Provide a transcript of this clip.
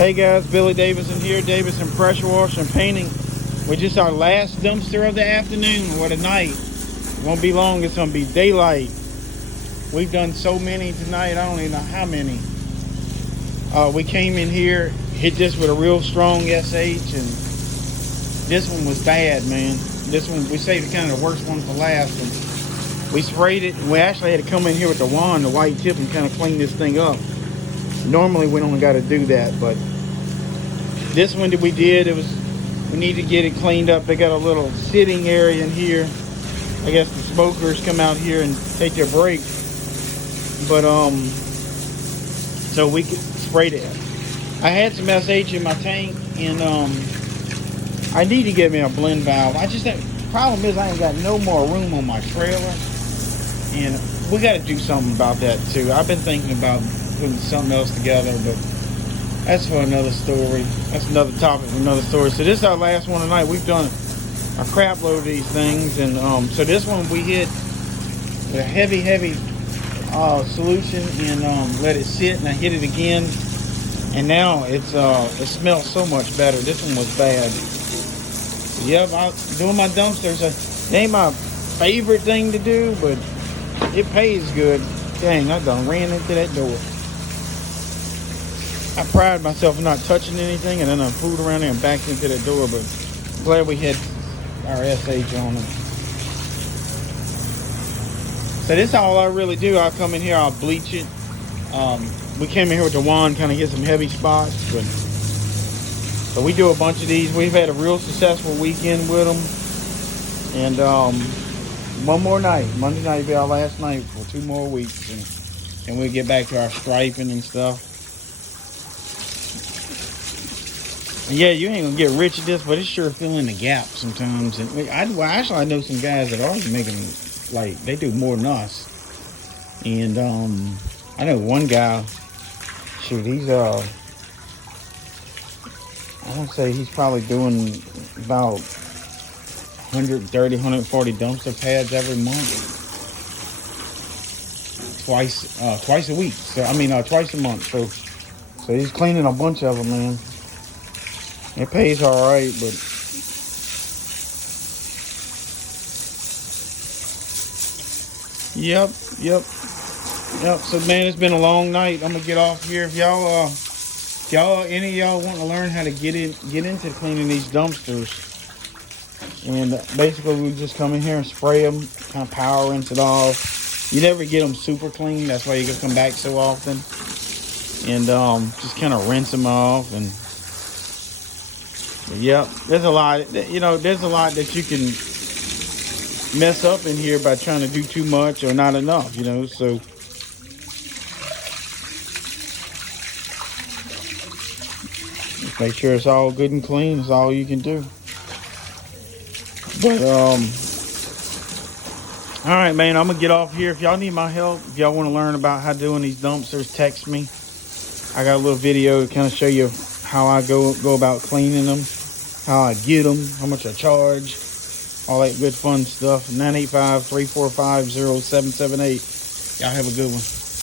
Hey guys, Billy Davison here, Davison Pressure Wash and Painting. We're just our last dumpster of the afternoon or the night. It won't be long, it's gonna be daylight. We've done so many tonight, I don't even know how many. We came in here, hit this with a real strong SH, and this one was bad, man. This one, we saved kind of the worst one for last. And we sprayed it, and we actually had to come in here with the wand, the white tip, and kind of clean this thing up. Normally we don't got to do that, but this one that we did, we need to get it cleaned up. They got a little sitting area in here. I guess the smokers come out here and take their break. But so we could spray that. I had some SH in my tank, and I need to get me a blend valve. The problem is I ain't got no more room on my trailer, and we got to do something about that too. I've been thinking about putting something else together, but that's for another story. That's another topic for another story. So this is our last one tonight. We've done a crap load of these things, and so this one we hit with a heavy solution and let it sit, and I hit it again, and now it smells so much better. This one was bad. Yep, doing my dumpsters. It ain't my favorite thing to do, but it pays good. Dang, I done ran into that door. I pride myself in not touching anything, and then I fooled around there and backed into that door, but I'm glad we had our SH on it. So this is all I really do. I'll come in here, I'll bleach it. We came in here with the wand, kind of hit some heavy spots, but so we do a bunch of these. We've had a real successful weekend with them, and one more night. Monday night will be our last night for 2 more weeks, and we'll get back to our striping and stuff. Yeah, you ain't gonna get rich at this, but it's sure filling the gap sometimes. And I know some guys that are making, like, they do more than us. And I know one guy, shoot, he's I want to say he's probably doing about 130, 140 dumpster pads every month. Twice a week. So I mean, twice a month. So he's cleaning a bunch of them, man. It pays all right, but yep. So man, it's been a long night. I'm gonna get off here. If any of y'all want to learn how to get into cleaning these dumpsters, and basically we just come in here and spray them, kind of power rinse it off. You never get them super clean. That's why you gotta come back so often, and just kind of rinse them off. And yep, there's a lot. There's a lot that you can mess up in here by trying to do too much or not enough. So. Make sure it's all good and clean. It's all you can do. But all right, man, I'm gonna get off here. If y'all need my help, if y'all want to learn about how doing these dumpsters, text me. I got a little video to kind of show you how I go about cleaning them, how I get them, how much I charge, all that good fun stuff. 985-345-0778. Y'all have a good one.